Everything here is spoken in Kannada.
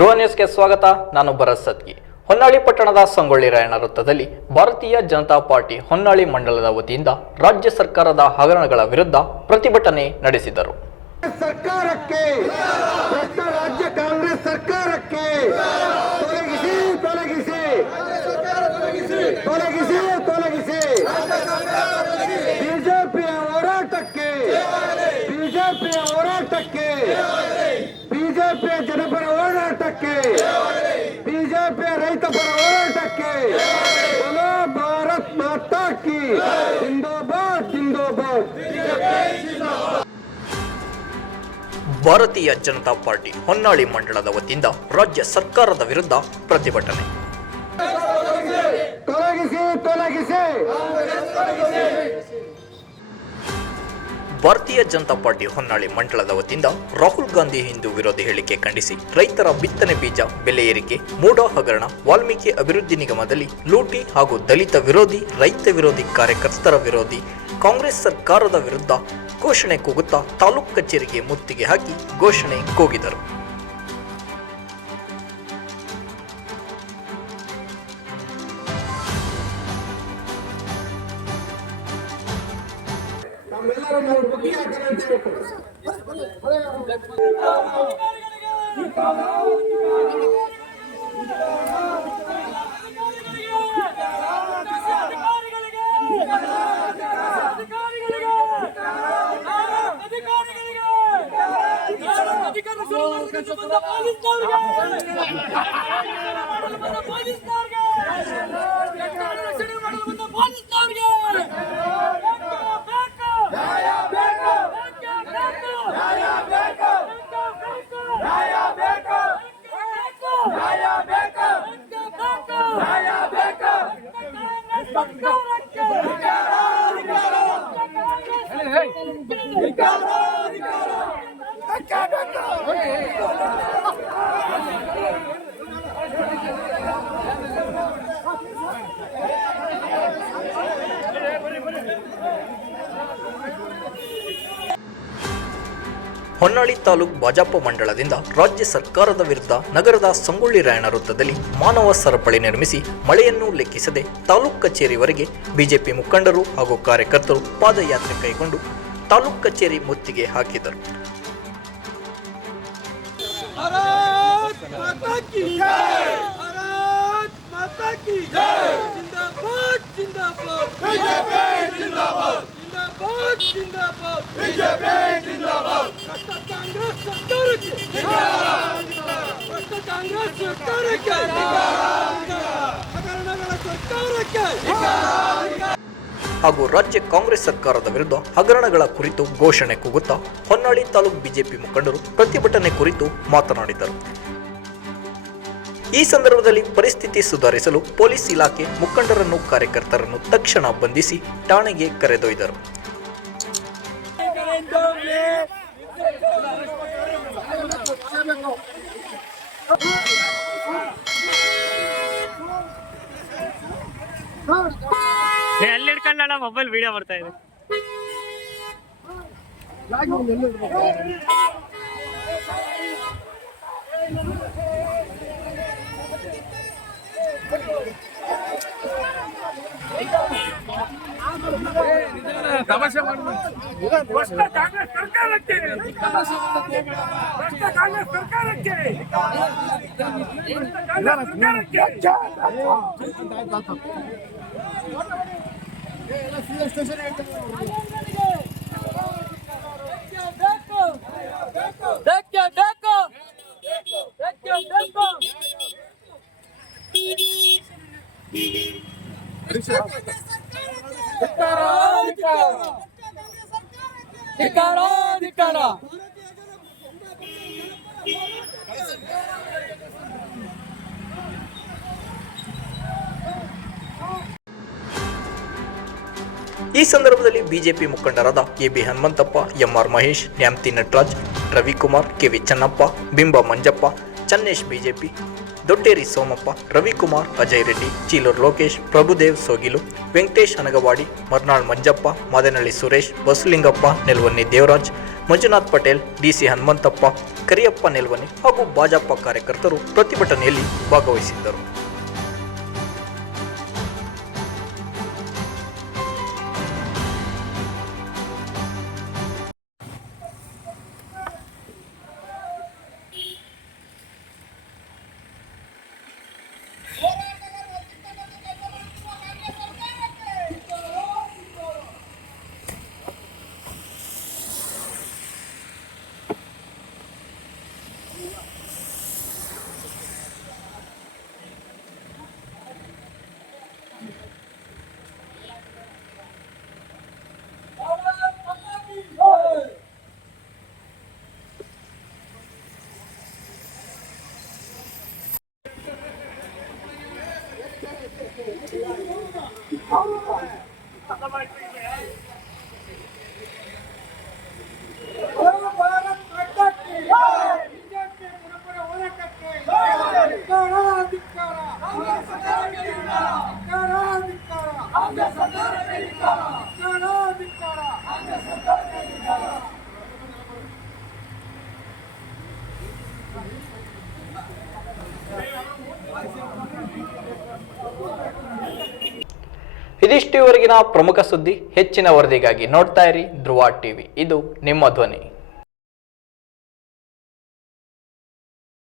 ಧ್ರುವ ನ್ಯೂಸ್ಗೆ ಸ್ವಾಗತ. ನಾನು ಭರತ್ ಸತ್ಗಿ ಹೊನ್ನಾಳಿ ಪಟ್ಟಣದ ಸಂಗೊಳ್ಳಿ ರಾಯಣ್ಣ ವೃತ್ತದಲ್ಲಿ ಭಾರತೀಯ ಜನತಾ ಪಾರ್ಟಿ ಹೊನ್ನಾಳಿ ಮಂಡಲದ ವತಿಯಿಂದ ರಾಜ್ಯ ಸರ್ಕಾರದ ಹಗರಣಗಳ ವಿರುದ್ಧ ಪ್ರತಿಭಟನೆ ನಡೆಸಿದರು. ಸರ್ಕಾರಕ್ಕೆ ರಾಜ್ಯ ಕಾಂಗ್ರೆಸ್ ಸರ್ಕಾರಕ್ಕೆ ತೊಲಗಿಸಿ ತೊಲಗಿಸಿ ತೊಲಗಿಸಿ ಬಿಜೆಪಿಯ ರೈತ ಪರ ಹೋರಾಟಕ್ಕೆ ಬಲೋ ಭಾರತ್ ಮಾತಾಕಿ ಜಿಂದಾಬಾದ್ ಜಿಂದಾಬಾದ್. ಭಾರತೀಯ ಜನತಾ ಪಾರ್ಟಿ ಹೊನ್ನಾಳಿ ಮಂಡಳದ ವತಿಯಿಂದ ರಾಜ್ಯ ಸರ್ಕಾರದ ವಿರುದ್ಧ ಪ್ರತಿಭಟನೆ. ತೊಲಗಿಸಿ ತೊಲಗಿಸಿ. ಭಾರತೀಯ ಜನತಾ ಪಾರ್ಟಿ ಹೊನ್ನಾಳಿ ಮಂಡಳದ ವತಿಯಿಂದ ರಾಹುಲ್ ಗಾಂಧಿ ಹಿಂದೂ ವಿರೋಧಿ ಹೇಳಿಕೆ ಖಂಡಿಸಿ ರೈತರ ಬಿತ್ತನೆ ಬೀಜ ಬೆಲೆ ಏರಿಕೆ ಮೂಡ ಹಗರಣ, ವಾಲ್ಮೀಕಿ ಅಭಿವೃದ್ಧಿ ನಿಗಮದಲ್ಲಿ ಲೂಟಿ ಹಾಗೂ ದಲಿತ ವಿರೋಧಿ, ರೈತ ವಿರೋಧಿ, ಕಾರ್ಯಕರ್ತರ ವಿರೋಧಿ, ಕಾಂಗ್ರೆಸ್ ಸರ್ಕಾರದ ವಿರುದ್ಧ ಘೋಷಣೆ ಕೂಗುತ್ತಾ ತಾಲೂಕು ಕಚೇರಿಗೆ ಮುತ್ತಿಗೆ ಹಾಕಿ ಘೋಷಣೆ ಕೂಗಿದರು. ನಮ್ಮೆಲ್ಲರೂ ನಾವು ಬುದ್ಧಿ ಹಾಕೋಣ ಅಂತ ಹೇಳ್ತಾರೆ ಹೊನ್ನಾಳಿ ತಾಲೂಕು ಭಾಜಪ ಮಂಡಳದಿಂದ ರಾಜ್ಯ ಸರ್ಕಾರದ ವಿರುದ್ಧ ನಗರದ ಸಂಗೊಳ್ಳಿ ರಾಯಣ ವೃತ್ತದಲ್ಲಿ ಮಾನವ ಸರಪಳಿ ನಿರ್ಮಿಸಿ ಮಳೆಯನ್ನು ಲೆಕ್ಕಿಸದೆ ತಾಲೂಕು ಕಚೇರಿವರೆಗೆ ಬಿಜೆಪಿ ಮುಖಂಡರು ಹಾಗೂ ಕಾರ್ಯಕರ್ತರು ಪಾದಯಾತ್ರೆ ಕೈಗೊಂಡು ತಾಲೂಕು ಕಚೇರಿ ಮುತ್ತಿಗೆ ಹಾಕಿದರು. ಜಿಂದಾಬಾದ್ ಜಿಂದಾಬಾದ್! ಜಿಂದಾಬಾದ್! ಜಿಂದಾಬಾದ್ ಜಿಂದಾಬಾದ್! ಹಾಗೂ ರಾಜ್ಯ ಕಾಂಗ್ರೆಸ್ ಸರ್ಕಾರದ ವಿರುದ್ಧ ಹಗರಣಗಳ ಕುರಿತು ಘೋಷಣೆ ಕೂಗುತ್ತಾ ಹೊನ್ನಾಳಿ ತಾಲೂಕು ಬಿಜೆಪಿ ಮುಖಂಡರು ಪ್ರತಿಭಟನೆ ಕುರಿತು ಮಾತನಾಡಿದರು. ಈ ಸಂದರ್ಭದಲ್ಲಿ ಪರಿಸ್ಥಿತಿ ಸುಧಾರಿಸಲು ಪೊಲೀಸ್ ಇಲಾಖೆ ಮುಖಂಡರನ್ನು ಕಾರ್ಯಕರ್ತರನ್ನು ತಕ್ಷಣ ಬಂಧಿಸಿ ಠಾಣೆಗೆ ಕರೆದೊಯ್ದರು. ಎಲ್ಲಿ ಹಿಡ್ಕೊಂಡಲ್ಲ ಮೊಬೈಲ್ ವಿಡಿಯೋ ಬರ್ತಾ ಇದೆ. ಭ್ರಷ್ಟ ಕಾಂಗ್ರೆಸ್ ಸರ್ಕಾರಕ್ಕೆ. ಭ್ರಷ್ಟ ಕಾಂಗ್ರೆಸ್ ಸರ್ಕಾರಕ್ಕೆ. ಸರ್ಕಾರಕ್ಕೆ. ಈ ಸಂದರ್ಭದಲ್ಲಿ ಬಿಜೆಪಿ ಮುಖಂಡರಾದ A B Hanumanthappa, M R Mahesh, Nyamathi Nataraj, Ravikumar, K V Channappa, Bimba Manjappa, Channesh BJP Dodderi Somappa, Ravikumar, Ajay Reddy, Chilur Lokesh, Prabhudev Sogilu, Venkatesh Anagavadi, Marnal Manjappa Madanahalli Suresh, Basalingappa, Nelavanni Devaraj, Manjunath Patel, D C Hanumanthappa, Kariyappa Nelvani ಹಾಗೂ ಭಾಜಪ ಕಾರ್ಯಕರ್ತರು ಪ್ರತಿಭಟನೆಯಲ್ಲಿ ಭಾಗವಹಿಸಿದ್ದರು. ಭಾರತ್ ಮಾತಾಕ್ಕೆ ಬಿಜೆಪಿ ಜನಪರ ಹೋರಾಟಕ್ಕೆ ಧಿಕ್ಕಾರ ಧಿಕ್ಕಾರ ಧಿಕ್ಕಾರ ಧಿಕ್ಕಾರ ಧಿಕ್ಕಾರ ಇದಿಷ್ಟು ಪ್ರಮುಖ ಸುದ್ದಿ ಹೆಚ್ಚಿನ ವರದಿಗಾಗಿ ನೋಡ್ತಾ ಇರಿ ಧ್ರುವ ಟಿವಿ. ಇದು ನಿಮ್ಮ ಧ್ವನಿ.